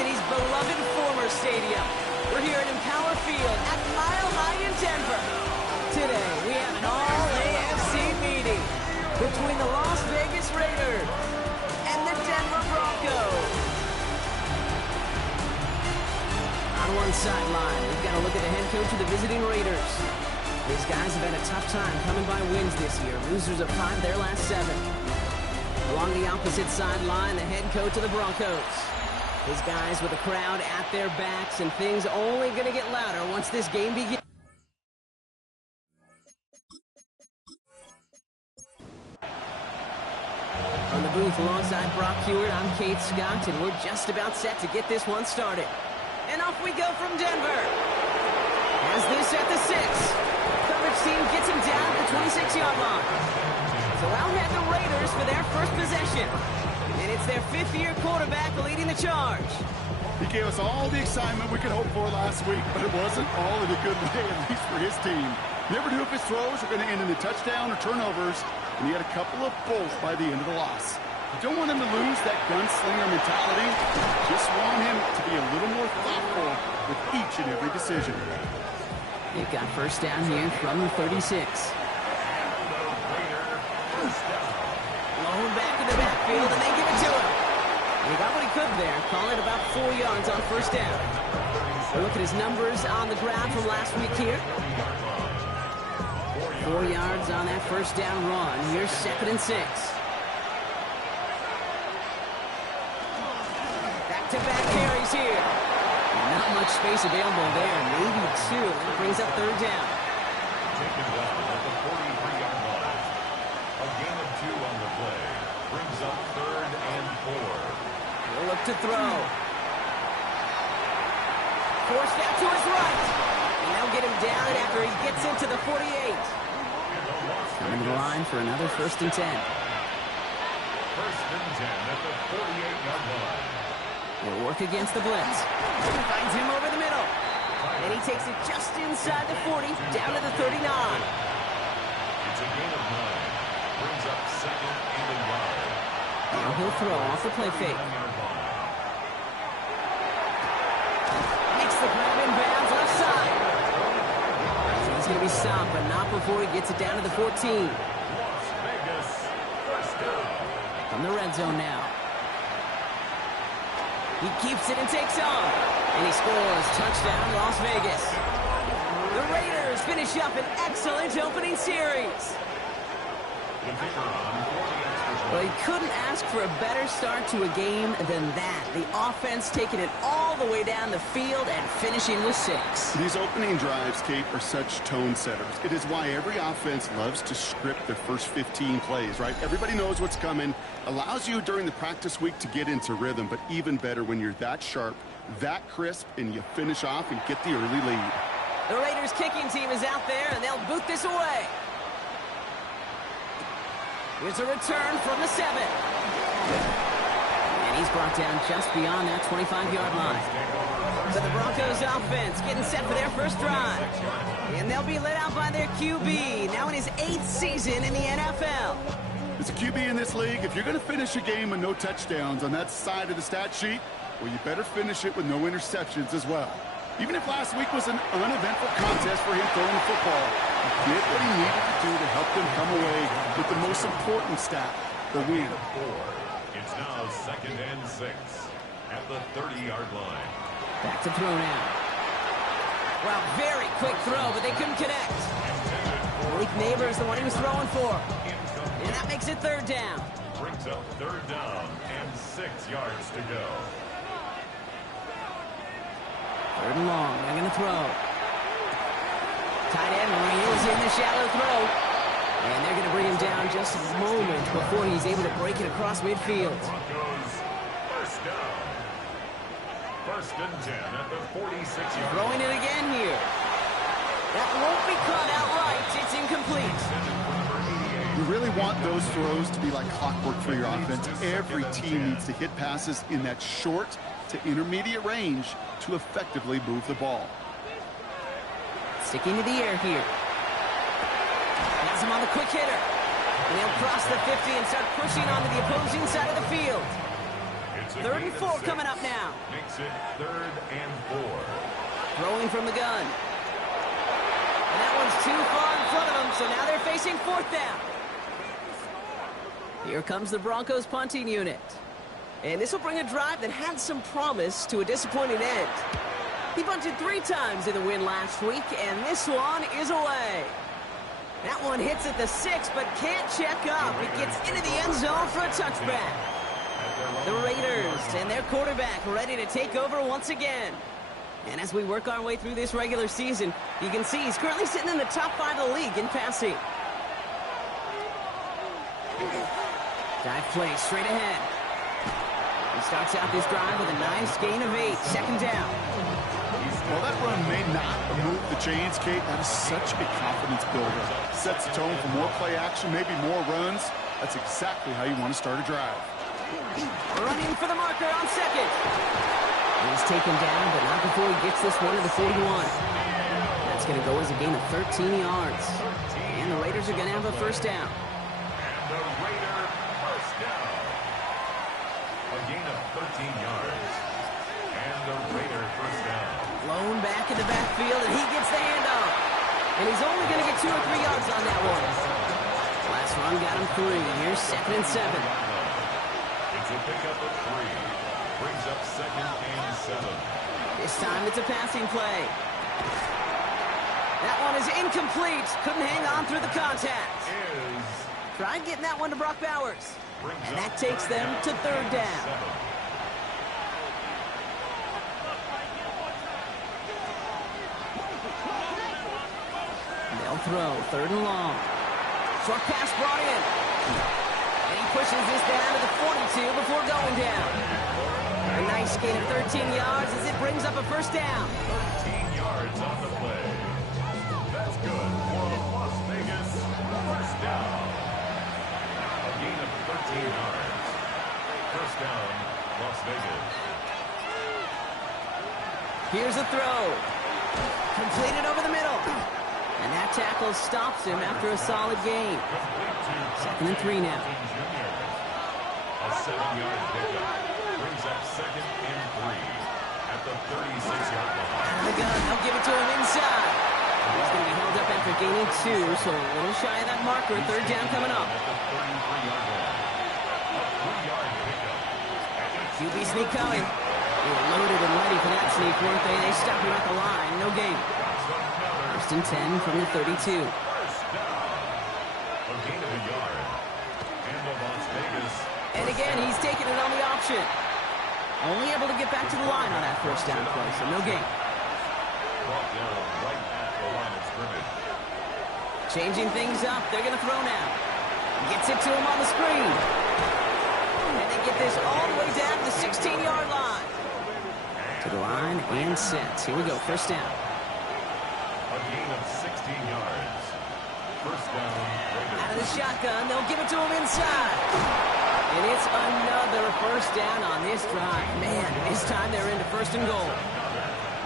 City's beloved former stadium. We're here at Empower Field at Mile High in Denver. Today, we have an all-AFC meeting between the Las Vegas Raiders and the Denver Broncos. On one sideline, we've got a look at the head coach of the visiting Raiders. These guys have had a tough time coming by wins this year. Losers of 5 of their last 7. Along the opposite sideline, the head coach of the Broncos. His guys with the crowd at their backs, and things only going to get louder once this game begins. On the booth alongside Brock Hewitt, I'm Kate Scott, and we're just about set to get this one started. And off we go from Denver. Has this at the 6. Coverage team gets him down at the 26-yard line. So out head the Raiders for their first possession. And it's their 5th-year quarterback leading the charge. He gave us all the excitement we could hope for last week, but it wasn't all in a good way, at least for his team. Never knew if his throws were going to end in a touchdown or turnovers, and he had a couple of both by the end of the loss. You don't want him to lose that gunslinger mentality. Just want him to be a little more thoughtful with each and every decision. They've got first down here from the 36. Blown back in the backfield, and they give it to him. And he got what he could there. Call it about 4 yards on first down. A look at his numbers on the ground from last week here. 4 yards on that first down run. Here's 2nd and 6. Back-to-back carries here. Not much space available there. Maybe 2. That brings up 3rd down. Taken down at the 43-yard line. A gain of 2 on the play. Brings up 3rd and 4. He'll look to throw. Forced out to his right. And they'll get him down after he gets into the 48. Coming to the line for another 1st and 10. 1st and 10 at the 48-yard line. He'll work against the blitz. He finds him over the middle. And he takes it just inside the 40, down to the 39. It's a gain of 9. Brings up 2nd and a yard. Now he'll throw off the play fake. Makes the grab in bounds left side. He's going to be stopped, but not before he gets it down to the 14. Las Vegas, first down. From the red zone now. He keeps it and takes on. And he scores. Touchdown, Las Vegas. The Raiders finish up an excellent opening series. Well, he couldn't ask for a better start to a game than that. The offense taking it all the way down the field and finishing with 6. These opening drives, Kate, are such tone setters. It is why every offense loves to script their first 15 plays, right? Everybody knows what's coming. Allows you during the practice week to get into rhythm, but even better when you're that sharp, that crisp, and you finish off and get the early lead. The Raiders kicking team is out there, and they'll boot this away. Here's a return from the 7. And he's brought down just beyond that 25-yard line. So the Broncos offense getting set for their first drive. And they'll be led out by their QB, now in his 8th season in the NFL. As a QB in this league, if you're going to finish a game with no touchdowns on that side of the stat sheet, well, you better finish it with no interceptions as well. Even if last week was an uneventful contest for him throwing the football, he did what he needed to do to help them come away with the most important stat, the win. It's now 2nd and 6 at the 30-yard line. Back to throw now. Well, very quick throw, but they couldn't connect. Malik Neighbors, the one he was throwing for. And that makes it 3rd down. Brings up 3rd down and 6 yards to go. 3rd and long. They're going to throw. Tight end reels in the shallow throw. And they're going to bring him down just a moment before he's able to break it across midfield. Broncos, first down. 1st and 10 at the 46-yard line. Throwing it again here. That won't be caught outright. It's incomplete. You really want those throws to be like clockwork for your offense. Every team needs to hit passes in that short to intermediate range to effectively move the ball. Sticking to the air here. Has him on the quick hitter. And he'll cross the 50 and start pushing onto the opposing side of the field. Third and 4 coming up now. Makes it 3rd and 4. Throwing from the gun. And that one's too far in front of them, so now they're facing 4th down. Here comes the Broncos punting unit. And this will bring a drive that had some promise to a disappointing end. He punted 3 times in the win last week, and this one is away. That one hits at the 6, but can't check up. It gets into the end zone for a touchback. The Raiders and their quarterback ready to take over once again. And as we work our way through this regular season, you can see he's currently sitting in the top 5 of the league in passing. Dive play straight ahead. He starts out this drive with a nice gain of 8, 2nd down. Well, that run may not move the chains, Kate. That is such a confidence builder. Sets the tone for more play action, maybe more runs. That's exactly how you want to start a drive. Running for the marker on 2nd. He's taken down, but not before he gets this one to the 41. That's going to go as a gain of 13 yards. And the Raiders are going to have a 1st down. And the Raider 1st down. A gain of 13 yards. And the Raider 1st down. Blown back in the backfield, and he gets the handoff. And he's only going to get 2 or 3 yards on that one. Last run got him 3. Here's 2nd and 7. It's a pickup of 3. Brings up 2nd and 7. This time it's a passing play. That one is incomplete. Couldn't hang on through the contact. Tried getting that one to Brock Bowers. And that takes them to 3rd down. They'll throw 3rd and long. Short pass brought in. And he pushes this down to the 42 before going down. A nice gain of 13 yards as it brings up a 1st down. 13 yards on the play. That's good for Las Vegas. 1st down. A gain of 13 yards. 1st down, Las Vegas. Here's a throw. Completed over the middle. And that tackle stops him after a solid gain. 2nd and 3 now. A 7-yard pickup. Brings up 2nd and 3 at the 36-yard line. Out of the gun, they'll give it to him inside. He's going to be held up after gaining 2, so a little shy of that marker. 3rd down coming up. At the 33-yard line. A 3-yard pickup. QB sneak coming. They were loaded and ready for that sneak, weren't they? They stopped him at the line. No gain. 1st and 10 from the 32. 1st down. A gain of a yard. And the Las Vegas. And again, he's taking it on the option. Only able to get back to the line on that 1st down play, so no gain. Brought down right at the line of scrimmage. Changing things up. They're going to throw now. Gets it to him on the screen. And they get this all the way down to the 16-yard line. To the line and set. Here we go, 1st down. A gain of 16 yards. 1st down, Raiders. Out of the shotgun, they'll give it to him inside. And it's another 1st down on this drive. Man, this time they're into 1st and goal.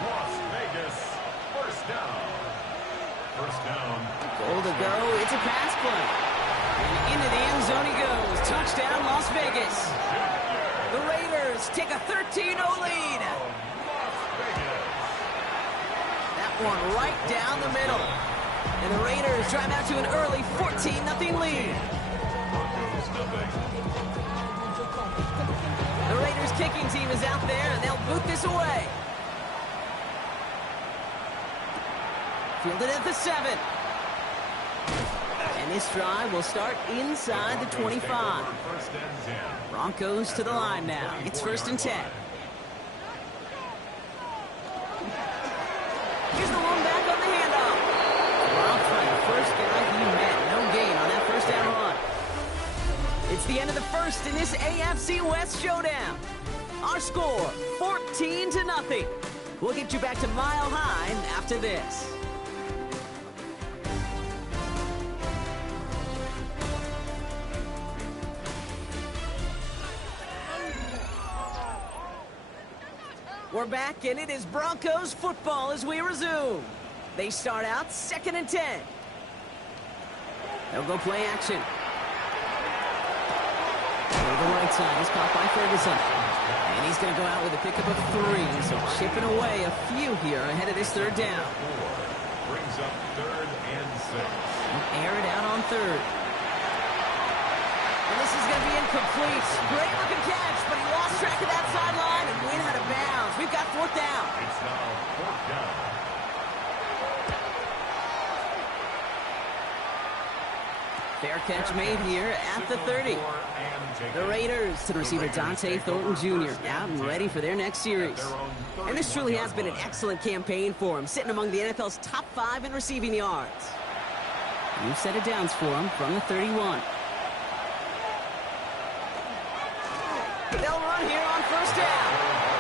Las Vegas, 1st down. 1st down. Goal to go. It's a pass play. And into the end zone he goes. Touchdown, Las Vegas. The Raiders take a 13-0 lead. That one right down the middle. And the Raiders drive out to an early 14-0 lead. The Raiders kicking team is out there, and they'll boot this away. Fielded at the 7. And this drive will start inside the 25. Broncos to the line now. It's 1st and 10. Here's the one back on the handoff. Broncos, the 1st guy he met. No gain on that 1st down run. It's the end of the 1st in this AFC West showdown. Our score, 14-0. We'll get you back to Mile High after this. We're back, and it is Broncos football as we resume. They start out 2nd and 10. They'll go play action. To the right side is caught by Ferguson. And he's going to go out with a pickup of 3, so chipping away a few here ahead of this third down. Brings up 3rd and 6. Air it out on 3rd. And this is going to be incomplete. Great looking catch, but he lost track of that sideline and went out of bounds. We've got 4th down. It's now 4th down. Fair catch made here at the 30. The Raiders to the receiver Dante Thornton Jr. out and ready for their next series. And this truly has been an excellent campaign for him, sitting among the NFL's top 5 in receiving yards. New set of downs for him from the 31. They'll run here on 1st down.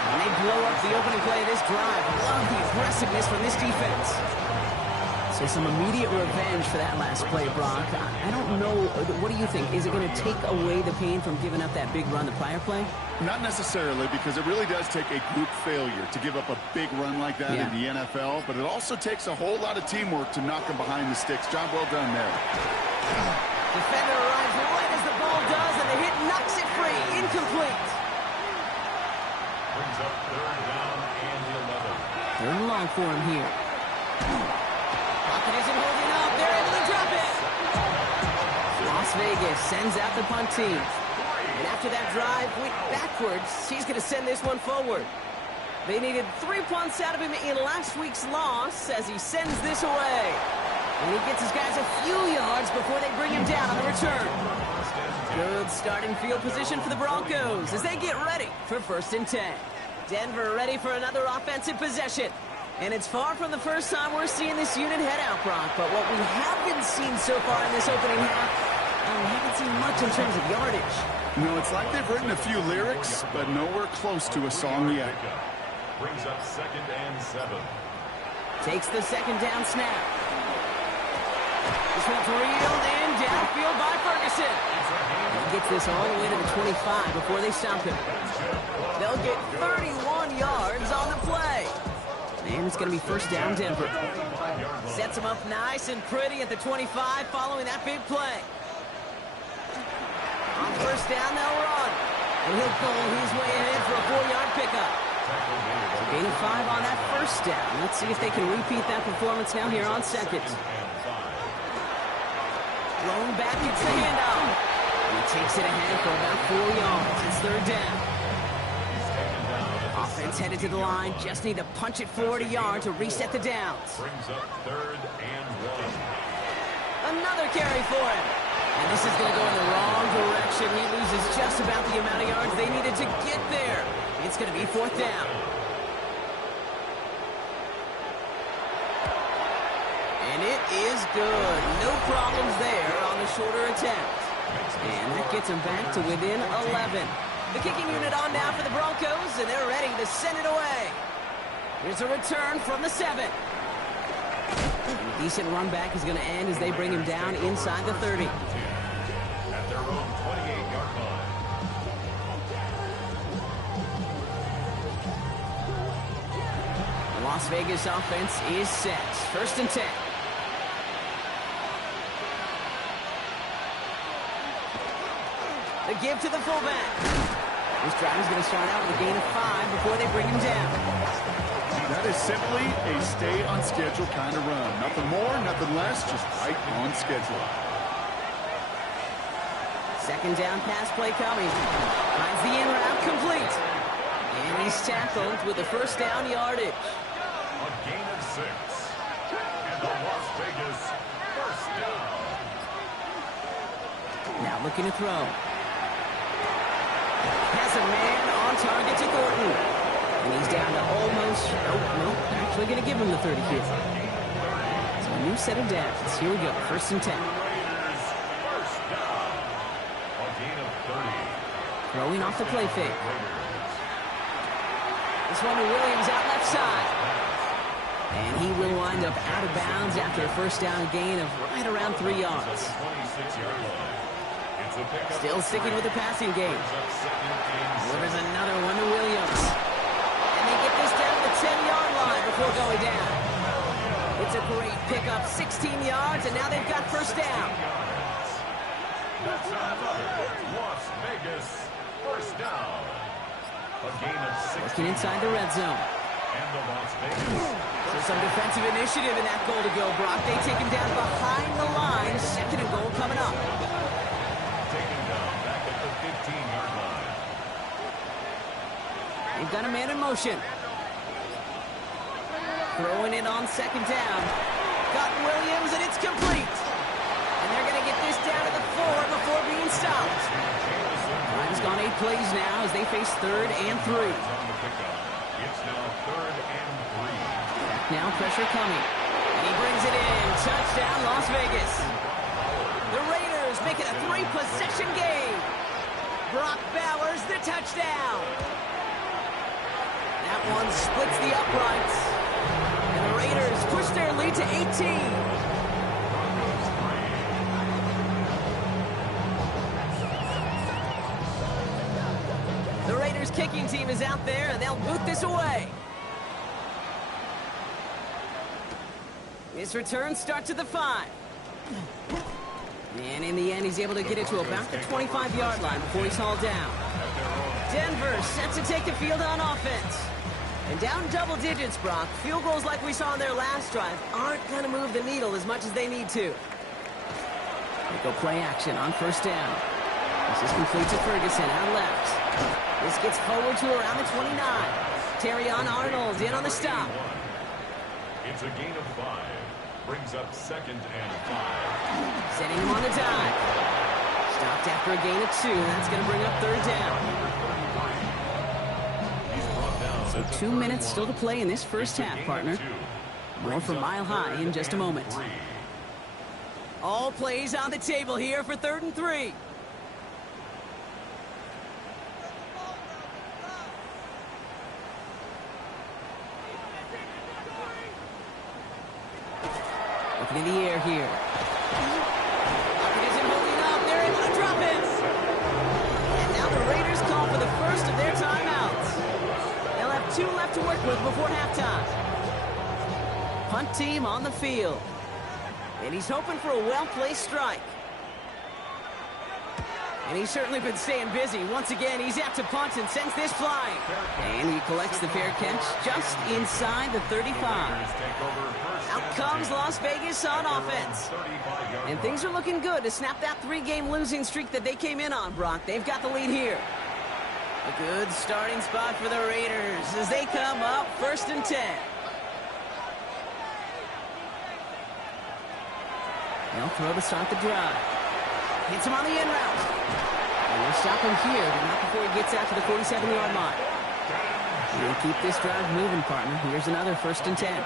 And they blow up the opening play of this drive. Love the aggressiveness from this defense. So some immediate revenge for that last play, Brock. I don't know. What do you think? Is it going to take away the pain from giving up that big run the prior play? Not necessarily, because it really does take a group failure to give up a big run like that in the NFL, but it also takes a whole lot of teamwork to knock them behind the sticks. Job well done there. Defender arrives right as the ball does, and the hit knocks it free. Incomplete. Brings up 3rd down and 11. 3rd and long for him here. Pocket isn't holding up. They're able to drop it. Las Vegas sends out the punt team. And after that drive went backwards, she's going to send this one forward. They needed 3 punts out of him in last week's loss as he sends this away. And he gets his guys a few yards before they bring him down on the return. Good starting field position for the Broncos as they get ready for 1st and 10. Denver ready for another offensive possession. And it's far from the first time we're seeing this unit head out, Brock. But what we haven't seen so far in this opening half, we haven't seen much in terms of yardage. No, it's like they've written a few lyrics, but nowhere close to a song yet. Brings up 2nd and 7. Takes the 2nd down snap. This one's reeled in downfield by Ferguson. He gets this all the way to the 25 before they stop him. They'll get 31 yards on the play. And it's going to be 1st down Denver. Sets him up nice and pretty at the 25 following that big play. On 1st down, they'll run. And he'll go his way ahead for a 4-yard pickup. So gain of 5 on that 1st down. Let's see if they can repeat that performance now here on 2nd. Thrown back, it's the handoff. And he takes it ahead for about 4 yards. It's 3rd down. Offense headed to the line. Just need to punch it forward a yard to reset the downs. Brings up 3rd and 1. Another carry for him. And this is going to go in the wrong direction. He loses just about the amount of yards they needed to get there. It's going to be 4th down. And it is good. No problems there on the shorter attempt. And that gets them back to within 11. The kicking unit on now for the Broncos, and they're ready to send it away. Here's a return from the 7. And a decent run back is going to end as they bring him down inside the 30. At their own 28-yard line. The Las Vegas offense is set. 1st and 10. The give to the fullback. This drive is going to start out with a gain of 5 before they bring him down. That is simply a stay-on-schedule kind of run. Nothing more, nothing less, just right on schedule. 2nd down pass play coming. Finds the in route complete. And he's tackled with the 1st down yardage. A gain of 6. And the Las Vegas 1st down. Now looking to throw. Has a man on target to Thornton. And he's down to almost, nope, actually going to give him the 30 here. So a new set of downs. Here we go, 1st and 10. Raiders 1st down. A gain of 30. Throwing off the play fake. This one to Williams out left side. And he will wind up out of bounds after a 1st down gain of right around 3 yards. 26-yard line. Still sticking with the passing game. Delivers another one to Williams. And they get this down to the 10-yard line before going down. It's a great pickup, 16 yards, and now they've got 1st down. That's another Las Vegas 1st down. A gain of 16. Looking inside the red zone. And the Las Vegas. So some defensive initiative in that goal to go, Brock. They take him down behind the line. 2nd and goal coming up. Taken down back at the 15-yard line. They've got a man in motion. Throwing it on 2nd down. Got Williams, and it's complete. And they're going to get this down to the 4 before being stopped. Time's gone 8 plays now as they face 3rd and 3. It's now 3rd and 3. Now pressure coming. And he brings it in. Touchdown, Las Vegas. The Raiders make it a 3-possession game. Brock Bowers, the touchdown. That one splits the uprights. And the Raiders push their lead to 18. The Raiders kicking team is out there, and they'll boot this away. This return starts at the 5. And in the end, he's able to get it to about the 25-yard line before he's hauled down. Denver set to take the field on offense. And down double digits, Brock. Field goals like we saw on their last drive aren't going to move the needle as much as they need to. They go play action on 1st down. This is complete to Ferguson out left. This gets forward to around the 29. Terrion Arnold in on the stop. It's a gain of 5. Brings up 2nd and 5. Setting him on the dive. Stopped after a gain of 2. That's going to bring up 3rd down. So 2 minutes still to play in this first half, partner. More from Mile High in just a moment. All plays on the table here for 3rd and 3. Looking in the air here. Pocket isn't holding up. They're able to drop it. And now the Raiders call for the first of their timeouts. They'll have 2 left to work with before halftime. Punt team on the field. And he's hoping for a well-placed strike. And he's certainly been staying busy. Once again, he's out to punt and sends this flying. And he collects the fair catch just inside the 35. Out comes Las Vegas on offense. And things are looking good to snap that 3-game losing streak that they came in on, Brock. They've got the lead here. A good starting spot for the Raiders as they come up 1st and 10. They'll throw to start the drive. Hits him on the in route. And they'll stop him here, but not before he gets out to the 47-yard line. We'll keep this drive moving, partner. Here's another 1st and 10.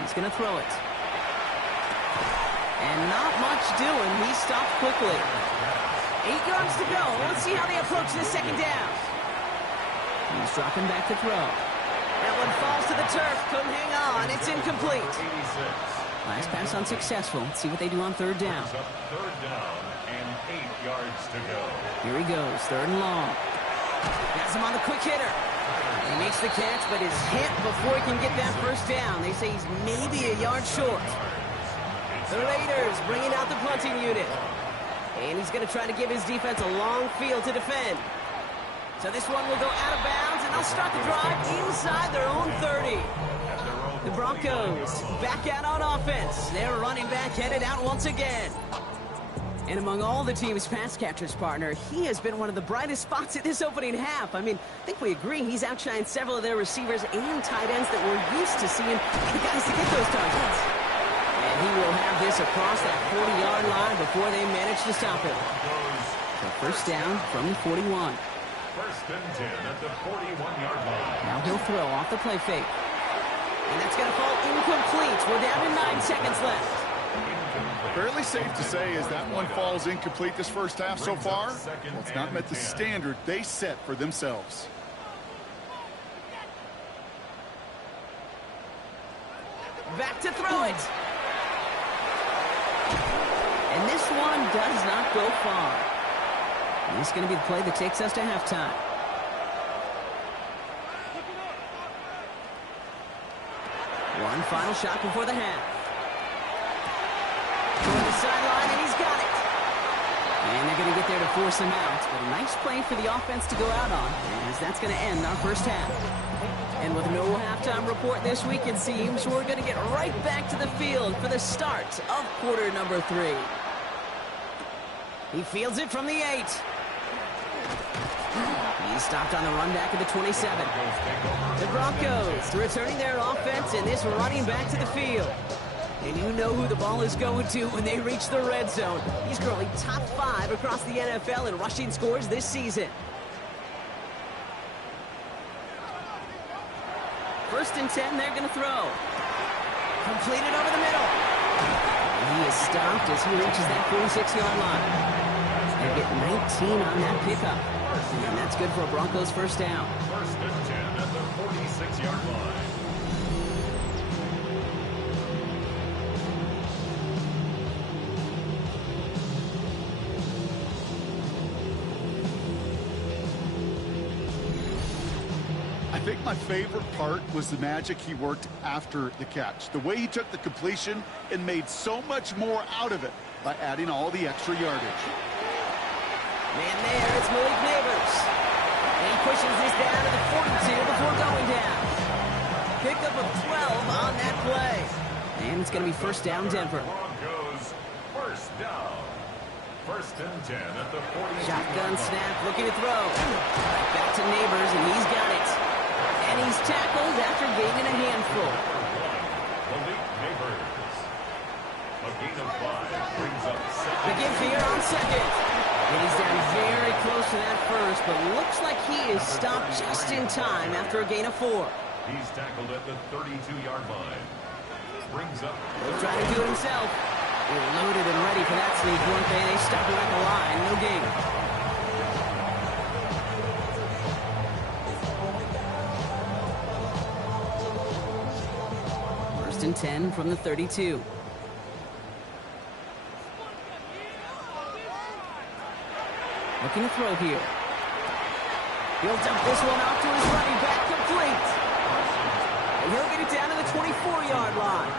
He's going to throw it. And not much doing. He stopped quickly. 8 yards to go. Let's see how they approach this 2nd down. He's dropping back to throw. That one falls to the turf. Couldn't hang on. It's incomplete. Last pass unsuccessful. Let's see what they do on 3rd down. 3rd down and 8 yards to go. Here he goes. 3rd and long. Has him on the quick hitter. He makes the catch, but is hit before he can get that 1st down. They say he's maybe a yard short. The Raiders bringing out the punting unit. And he's going to try to give his defense a long field to defend. So this one will go out of bounds, and they'll start the drive inside their own 30. The Broncos back out on offense. Their running back headed out once again. And among all the team's pass catchers, partner, he has been one of the brightest spots in this opening half. I mean, I think we agree he's outshined several of their receivers and tight ends that we're used to seeing the guys to get those targets. And he will have this across that 40-yard line before they manage to stop him. So 1st down from the 41. 1st and 10 at the 41-yard line. Now he'll throw off the play fake. And that's going to fall incomplete. We're down to 9 seconds left. Fairly safe to say as that one falls incomplete this first half so far. Well, it's not met the standard they set for themselves. Back to throw it. And this one does not go far. And this is going to be the play that takes us to halftime. One final shot before the half. Toward the sideline, and he's got it. And they're going to get there to force him out. But a nice play for the offense to go out on, as that's going to end our first half. And with no halftime report this week, it seems we're going to get right back to the field for the start of quarter number 3. He fields it from the 8. He's stopped on the run back at the 27. The Broncos returning their offense, and this running back to the field. And you know who the ball is going to when they reach the red zone. He's currently top 5 across the NFL in rushing scores this season. First and 10, they're going to throw. Completed over the middle. And he is stopped as he reaches that 46-yard line. They get 19 on that pickup. And that's good for a Broncos first down. First and 10 at the 46-yard line. I think my favorite part was the magic he worked after the catch. The way he took the completion and made so much more out of it by adding all the extra yardage. Man there, it's Malik Neighbors. And he pushes this down to the 42 before going down. Pickup of 12 on that play. And it's going to be first down, Denver. Broncos first down. First and 10 at the 40. Shotgun snap, looking to throw. Back to Neighbors, and he's got it. And he's tackled after gaining a handful. Malik Neighbors. A gain of 5 brings up second. The give here on second. And he's down very close to that first, but looks like he is stopped just in time after a gain of 4. He's tackled at the 32-yard line. Brings up. He'll try to do it himself. They're loaded and ready for that sneak, weren't they? They stop him at the line. No gain. First and 10 from the 32. Looking to throw here. He'll dump this one off to his running back, complete. And he'll get it down to the 24-yard line.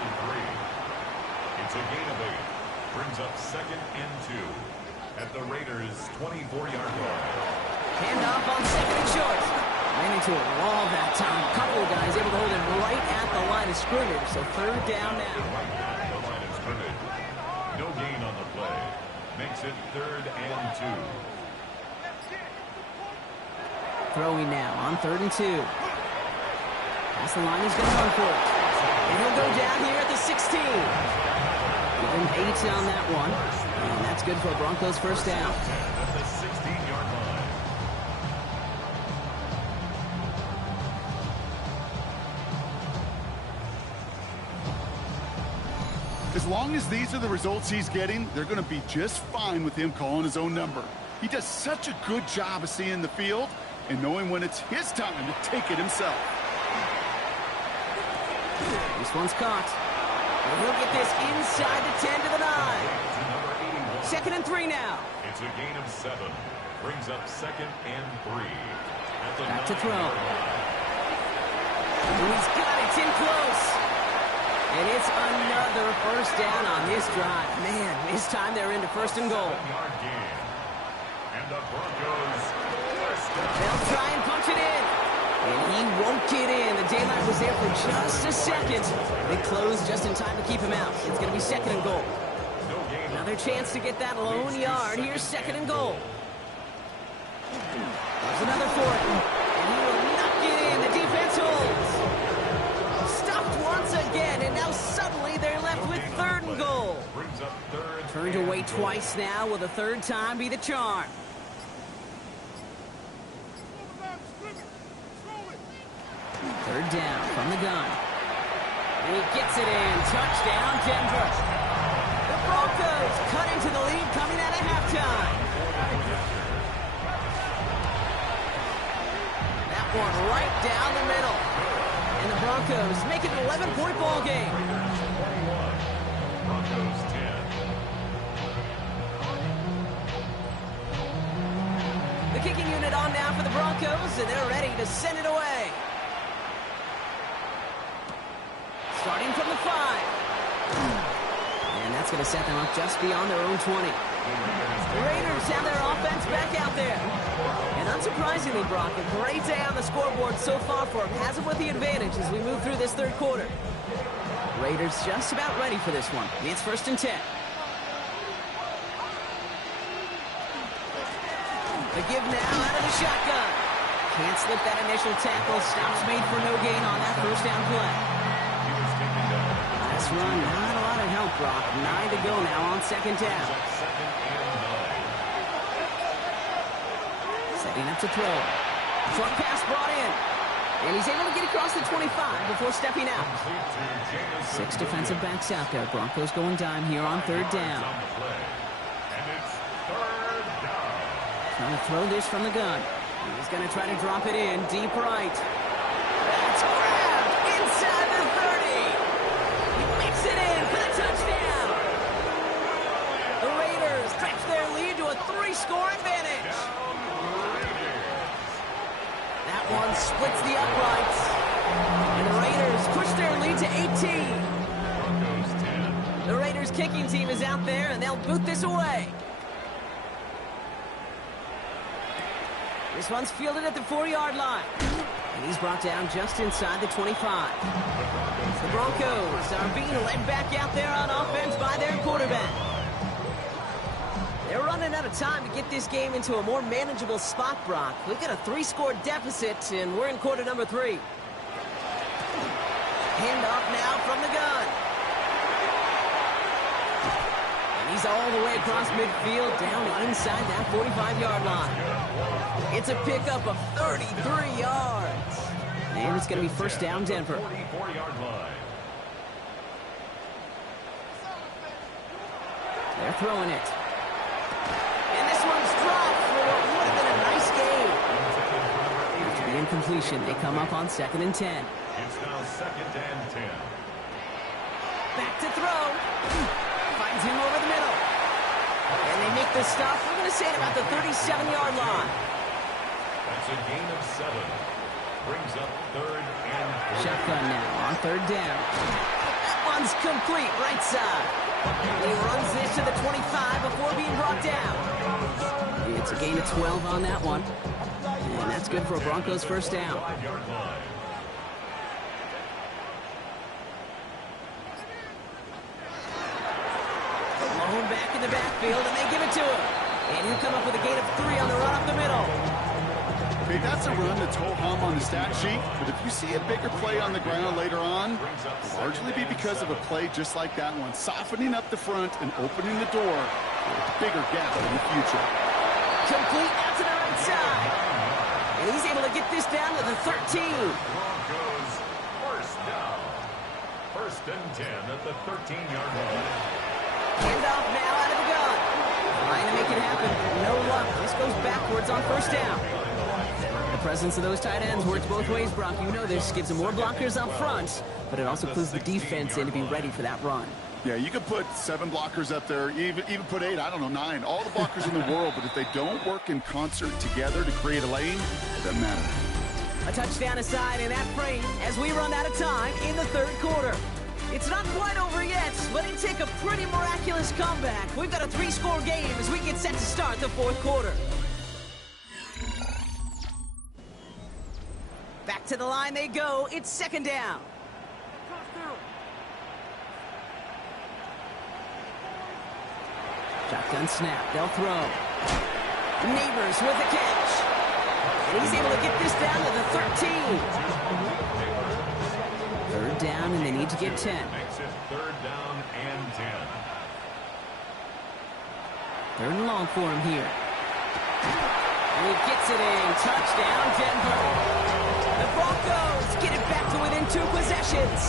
It's a gain of 8. Brings up second and 2 at the Raiders' 24-yard line. Handoff on second and short. Ran into a wall that time. A couple of guys able to hold him right at the line of scrimmage. So third down now. Right at the line of scrimmage. No gain on the play. Makes it third and 2. Throwing now on third and 2. Past the line, he's going to run for it. And he'll go down here at the 16. Give him 8 on that one. And that's good for a Broncos first down. At the 16-yard line. As long as these are the results he's getting, they're going to be just fine with him calling his own number. He does such a good job of seeing the field and knowing when it's his time to take it himself. This one's caught. And he'll get this inside the 10 to the 9. Second and 3 now. It's a gain of 7. Brings up second and 3. Back to throw. And he's got it. It's in close. And it's another first down on this drive. Man, this time they're into first and goal. 7-yard gain. And the Broncos first down. They'll try and punch it in. And he won't get in. The daylight was there for just a second. They closed just in time to keep him out. It's going to be second and goal. No gain. Another chance to get that lone yard. Here's second and goal. There's another for it. And he will not get in. The defense holds. Stopped once again. And now suddenly they're left with third and goal. Brings up third. Turned away twice now. Will the third time be the charm? Third down from the gun. And he gets it in. Touchdown, Denver. The Broncos cut into the lead coming out of halftime. That one right down the middle. And the Broncos make it an 11-point ball game. Broncos 10. The kicking unit on now for the Broncos, and they're ready to send it away. Starting from the 5. And that's that's going to set them up just beyond their own 20. The Raiders have their offense back out there. And unsurprisingly, Brock, a great day on the scoreboard so far for them. Has them with the advantage as we move through this third quarter. Raiders just about ready for this one. It's 1st and 10. The give now out of the shotgun. Can't slip that initial tackle. Stops made for no gain on that first down play. Last run, not a lot of help, Brock. 9 to go now on 2nd down. Setting up to throw. Short pass brought in. And he's able to get across the 25 before stepping out. 6 defensive backs out there. Broncos going dime here on 3rd down. Trying to throw this from the gun. He's going to try to drop it in deep right. That's grabbed inside the 30. He makes it in for the touchdown. The Raiders stretch their lead to a 3-score advantage. That one splits the uprights. And the Raiders push their lead to 18. The Raiders kicking team is out there, and they'll boot this away. This one's fielded at the 4-yard line. And he's brought down just inside the 25. The Broncos are being led back out there on offense by their quarterback. They're running out of time to get this game into a more manageable spot, Brock. We've got a 3-score deficit, and we're in quarter number 3. Handoff now from the gun. And he's all the way across midfield, down inside that 45-yard line. It's a pickup of 33 yards. And it's going to be 1st down, Denver. 44-yard line. They're throwing it. And this one's dropped for what would have been a nice game. After the incompletion, they come up on 2nd and 10. It's now 2nd and 10. Back to throw. Finds him over the middle. And they make the stop. We're going to say it about the 37-yard line. That's a gain of 7. Brings up 3rd and 4. Shotgun now on 3rd down. That one's complete, right side. He runs this to the 25 before being brought down. It's a gain of 12 on that one. And that's good for a Broncos 1st down. 5-yard line. Alone back in the backfield, and they give it to him. And he'll come up with a gain of 3 on the run up the middle. Okay, that's a run that's ho-hum on the stat sheet, but if you see a bigger play on the ground later on, it'll largely be because of a play just like that one, softening up the front and opening the door for a bigger gap in the future. Complete out to the right side. And he's able to get this down to the 13. Broncos 1st down. 1st and 10 at the 13-yard line. Handoff now out of the gun. Trying to make it happen. No luck. This goes backwards on 1st down. The presence of those tight ends works both ways, Brock. You know this. Gives them more blockers up front, but it also clues the defense in to be ready for that run. Yeah, you could put 7 blockers up there, even put 8, I don't know, 9. All the blockers in the world, but if they don't work in concert together to create a lane, it doesn't matter. A touchdown aside in that frame as we run out of time in the 3rd quarter. It's not quite over yet, but it'd take a pretty miraculous comeback. We've got a 3-score game as we get set to start the 4th quarter. Back to the line they go. It's 2nd down. Shotgun snap. They'll throw. Neighbors with the catch. And he's able to get this down to the 13. 3rd down, and they need to get 10. Makes it 3rd down and 10. 3rd and long for him here. And he gets it in. Touchdown, Denver. The Broncos get it back to within 2 possessions.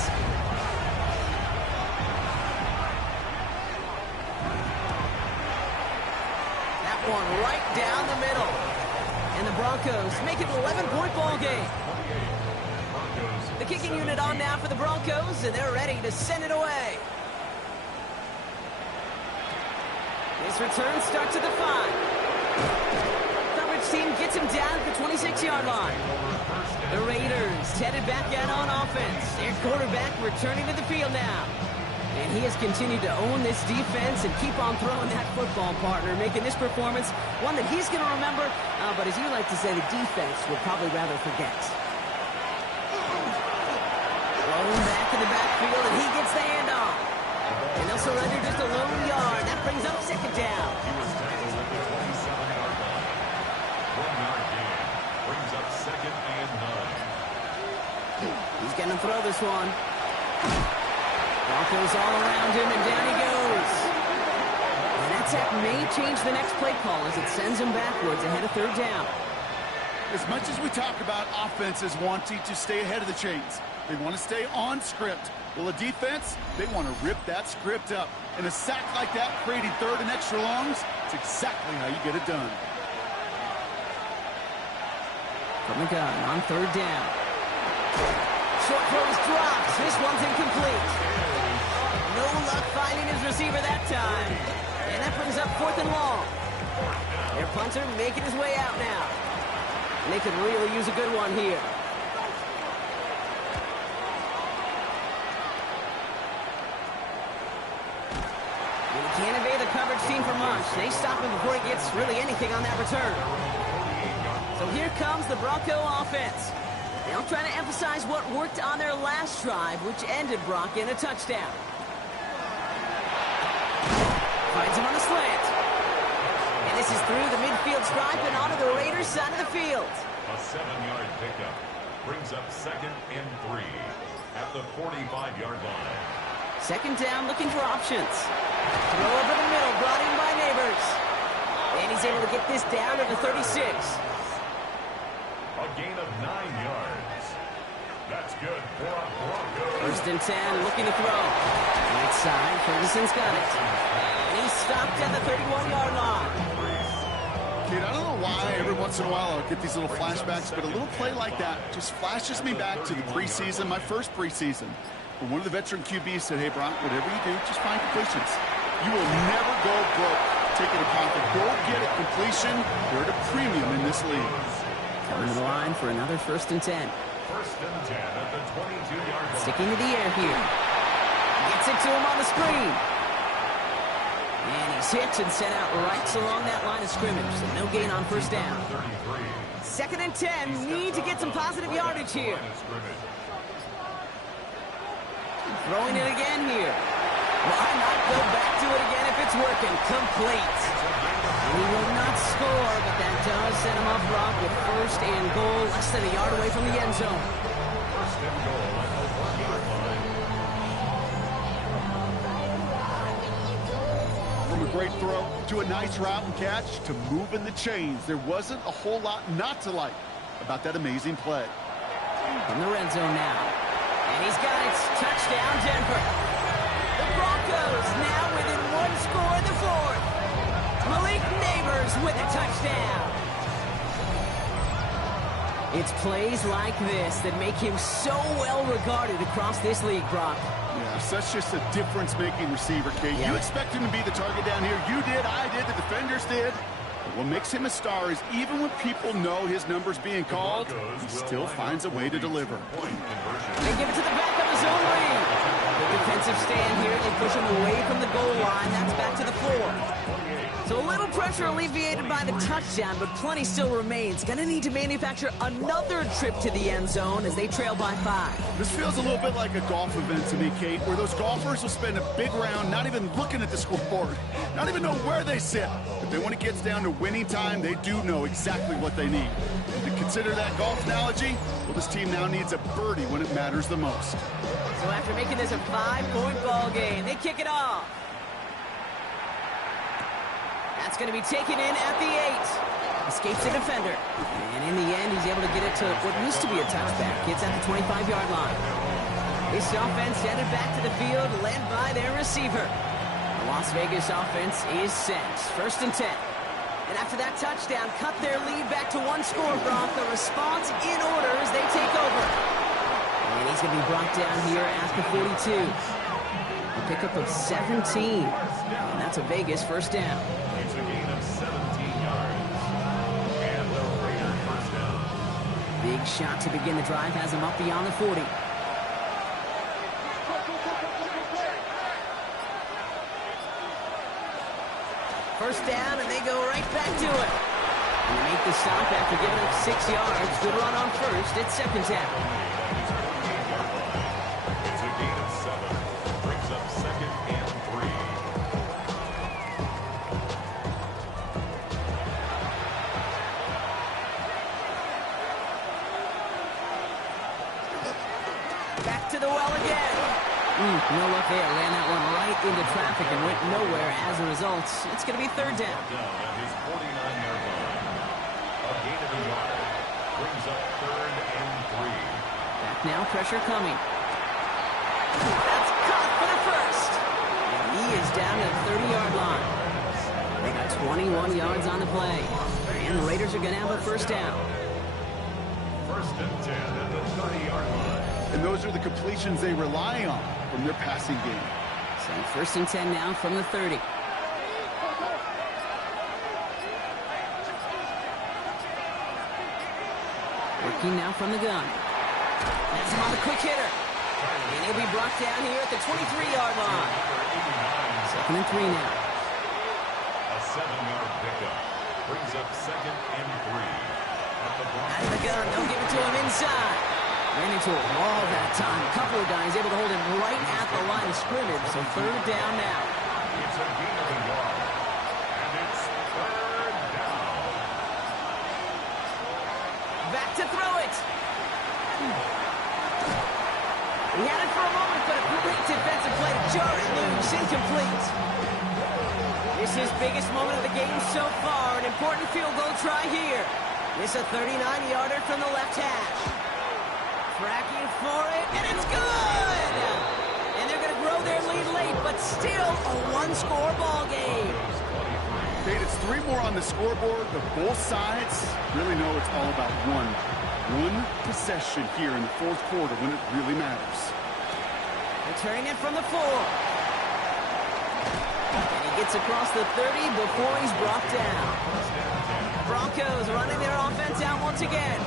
That one right down the middle. And the Broncos make it an 11-point ball game. The kicking unit on now for the Broncos, and they're ready to send it away. This return starts at the 5. Coverage team gets him down at the 26-yard line. The Raiders headed back out on offense. Their quarterback returning to the field now. And he has continued to own this defense and keep on throwing that football, partner, making this performance one that he's going to remember, but as you like to say, the defense would probably rather forget. Thrown back in the backfield, and he gets the handoff. And they'll surrender just a lone yard. That brings up second down. He was tackled at the 27-yard line. 1-yard gain brings up second and 9. He's going to throw this one. Broncos all around him, and down he goes. And that sack may change the next play call as it sends him backwards ahead of third down. As much as we talk about offenses wanting to stay ahead of the chains, they want to stay on script. Well, a defense, they want to rip that script up. And a sack like that, creating third and extra longs, it's exactly how you get it done. From the gun on third down. Short throw is dropped. This one's incomplete. No luck finding his receiver that time. And that brings up fourth and long. Their punter making his way out now. And they could really use a good one here. And he can't evade the coverage team for much. They stop him before he gets really anything on that return. So here comes the Bronco offense. They'll try to emphasize what worked on their last drive, which ended Brock in a touchdown. Finds him on the slant. And this is through the midfield stripe and onto the Raiders' side of the field. A 7-yard pickup brings up second and 3 at the 45-yard line. Second down, looking for options. Throw over the middle, brought in by Neighbors. And he's able to get this down to the 36. A gain of 9 yards. That's good for a Broncos. First and 10, looking to throw. Right side, Ferguson's got it. And he's stopped at the 31-yard line. Kid, I don't know why every once in a while I'll get these little flashbacks, but a little play like that just flashes me back to the preseason, my first preseason. When one of the veteran QBs said, hey, Brock, whatever you do, just find completions. You will never go broke taking a pocket. Go get a completion. You're at a premium in this league. Coming to the line for another first and 10. First and 10 at the 22-yard line. Sticking to the air here. Gets it to him on the screen. And he's hit and sent out right along that line of scrimmage. So no gain on first down. 33. Second and 10. Need to get some positive yardage here. Throwing it again here. Why not go back to it again if it's working? Complete. And he will not score, but that does set him up, Brock, with first and goal, less than a yard away from the end zone. First and goal at the 1-yard line. From a great throw to a nice route and catch to moving the chains, there wasn't a whole lot not to like about that amazing play. From the red zone now. And he's got it. Touchdown, Denver. The Broncos now within one score in the fourth. Malik Neighbors with a touchdown. It's plays like this that make him so well regarded across this league, Brock. Yeah, such just a difference-making receiver, Kate. Yeah. You expect him to be the target down here. You did, I did, the defenders did. But what makes him a star is even when people know his number's being called, he still finds a way to deliver. They give it to the back of his own read. The defensive stand here. They push him away from the goal line. That's back to the 4. So a little pressure alleviated by the touchdown, but plenty still remains. Going to need to manufacture another trip to the end zone as they trail by 5. This feels a little bit like a golf event to me, Kate, where those golfers will spend a big round not even looking at the scoreboard, not even know where they sit. But then when it gets down to winning time, they do know exactly what they need. And to consider that golf analogy, well, this team now needs a birdie when it matters the most. So after making this a 5-point ball game, they kick it off. That's going to be taken in at the 8. Escapes the defender. And in the end, he's able to get it to what used to be a touchback. Gets at the 25-yard line. This offense headed back to the field, led by their receiver. The Las Vegas offense is set. First and 10. And after that touchdown, cut their lead back to one score, Brock. The response in order as they take over. And he's going to be brought down here at the 42. A pickup of 17. And that's a Vegas first down. It's a gain of 17 yards. And the Raiders first down. Big shot to begin the drive has him up beyond the 40. First down, and they go right back to it. And they make the stop after giving up 6 yards. Good run on first. It's second down. It's a gain of 7. Brings up second and 3. Back to the well again. No luck there. Ran that one right into traffic and went nowhere as a result. It's going to be third down. At his 49-yard line. A gain of a yard. Brings up third and 3. Back now, pressure coming. That's caught for the first. And he is down to the 30-yard line. They got 21 yards on the play. And the Raiders are going to have a first down. First and 10 at the 30-yard line. And those are the completions they rely on from their passing game. So first and 10 now from the 30. Working now from the gun. That's him on the quick hitter. And he'll be brought down here at the 23-yard line. Second and 3 now. A 7-yard pickup. Brings up second and 3. At the Out of the gun. They'll give it to him inside. Ran into a wall that time. A couple of guys able to hold him right at the line of scrimmage. So third down now. It's a gain of a yard. And it's third down. Back to throw it. He had it for a moment, but a great defensive play to jar it loose. Incomplete. This is his biggest moment of the game so far. An important field goal try here. This a 39-yarder from the left hash. Tracking for it, and it's good! And they're going to grow their lead late, but still a one-score ball game. Kate, it's 3 more on the scoreboard, but both sides really know it's all about one possession here in the fourth quarter when it really matters. Returning it from the 4. And he gets across the 30 before he's brought down. Broncos running their offense out once again.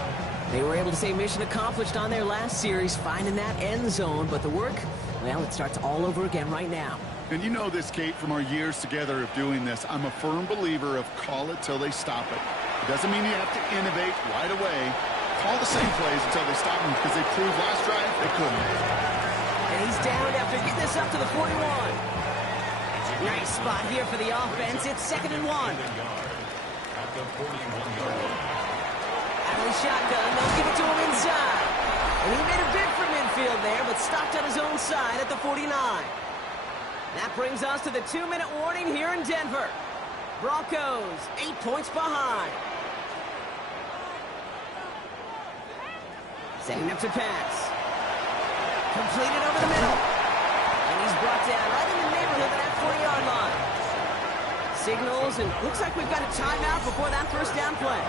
They were able to say mission accomplished on their last series, finding that end zone. But the work, well, it starts all over again right now. And you know this, Kate, from our years together of doing this. I'm a firm believer of call it till they stop it. It doesn't mean you have to innovate right away. Call the same plays until they stop them, because they proved last drive they couldn't. And he's down after getting this up to the 41. Nice spot here for the offense. It's second and 1. At the 41-yard line. Out of the shotgun, they'll give it to him inside. And he made a bid for midfield there, but stopped on his own side at the 49. That brings us to the 2-minute warning here in Denver. Broncos, 8 points behind. Setting up to pass. Completed over the middle. And he's brought down right in the neighborhood of that 40-yard line. Signals, and looks like we've got a timeout before that first down play.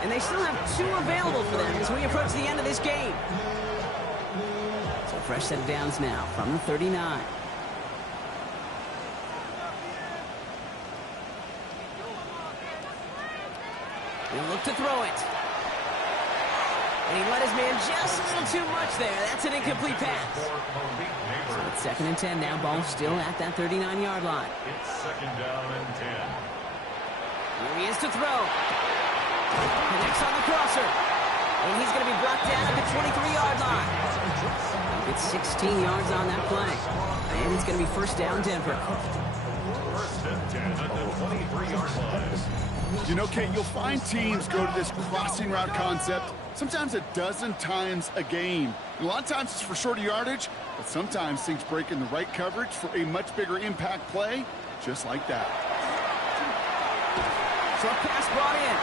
And they still have 2 available for them as we approach the end of this game. So fresh set of downs now from the 39. He'll look to throw it. And he let his man just a little too much there. That's an incomplete pass. So it's second and 10 now. Ball still at that 39-yard line. It's second down and 10. Here he is to throw. Connects on the crosser. And he's going to be brought down at the 23-yard line. He gets 16 yards on that play. And it's going to be first down Denver. First and 10 at the 23-yard line. You know, Kate, you'll find teams go to this crossing route concept sometimes a dozen times a game. And a lot of times it's for shorter yardage, but sometimes things break in the right coverage for a much bigger impact play, just like that. Short pass brought in.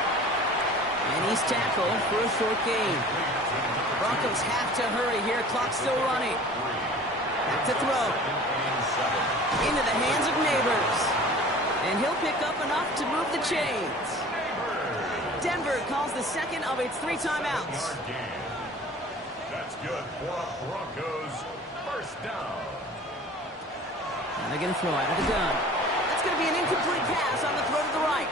And he's tackled for a short gain. Broncos have to hurry here. Clock's still running. Back to throw. Into the hands of Neighbors. And he'll pick up enough to move the chains. Denver calls the second of its 3 timeouts. That's good for a Broncos first down. And they're going to throw out of the gun. That's going to be an incomplete pass on the throw to the right.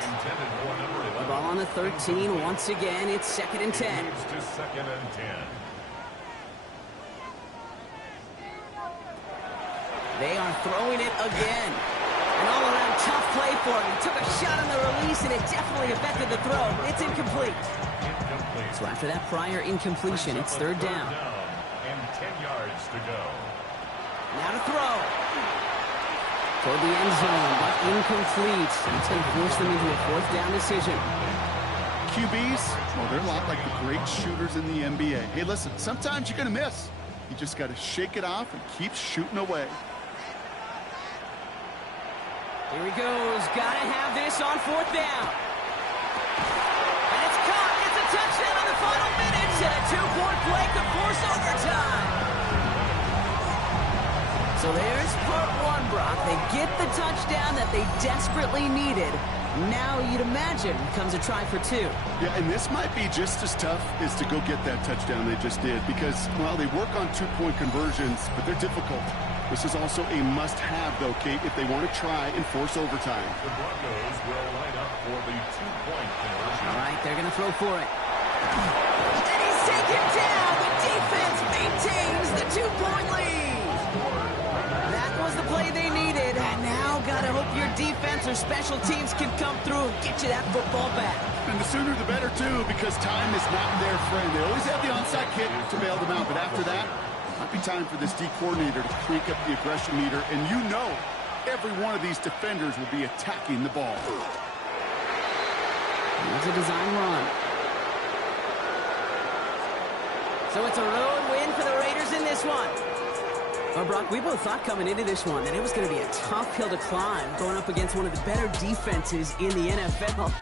The ball on the 13 once again. It's second and 10. Moves to second and 10. They are throwing it again. And all-around tough play for him. He took a shot on the release, and it definitely affected the throw. It's incomplete. So after that prior incompletion, it's third down. And 10 yards to go. Now to throw. Toward the end zone, but incomplete. It's going to force them into a fourth down decision. QBs, well, they're a lot like the great shooters in the NBA. Hey, listen, sometimes you're going to miss. You just got to shake it off and keep shooting away. Here he goes. Got to have this on fourth down. And it's caught. It's a touchdown in the final minutes, and a two-point play could force overtime. So there's part one, Brock. They get the touchdown that they desperately needed. Now, you'd imagine, comes a try for two. Yeah, and this might be just as tough as to go get that touchdown they just did because, well, they work on two-point conversions, but they're difficult. This is also a must-have, though, Kate, if they want to try and force overtime. The Broncos will line up for the two-point conversion. All right, they're going to throw for it. And he's taken down. The defense maintains the two-point lead. That was the play they needed. And now got to hope your defense or special teams can come through and get you that football back. And the sooner the better, too, because time is not their friend. They always have the onside kick to bail them out, but after that, might be time for this D coordinator to crank up the aggression meter, and you know every one of these defenders will be attacking the ball. That's a design run. So it's a road win for the Raiders in this one. Well, Brock, we both thought coming into this one that it was going to be a tough hill to climb going up against one of the better defenses in the NFL.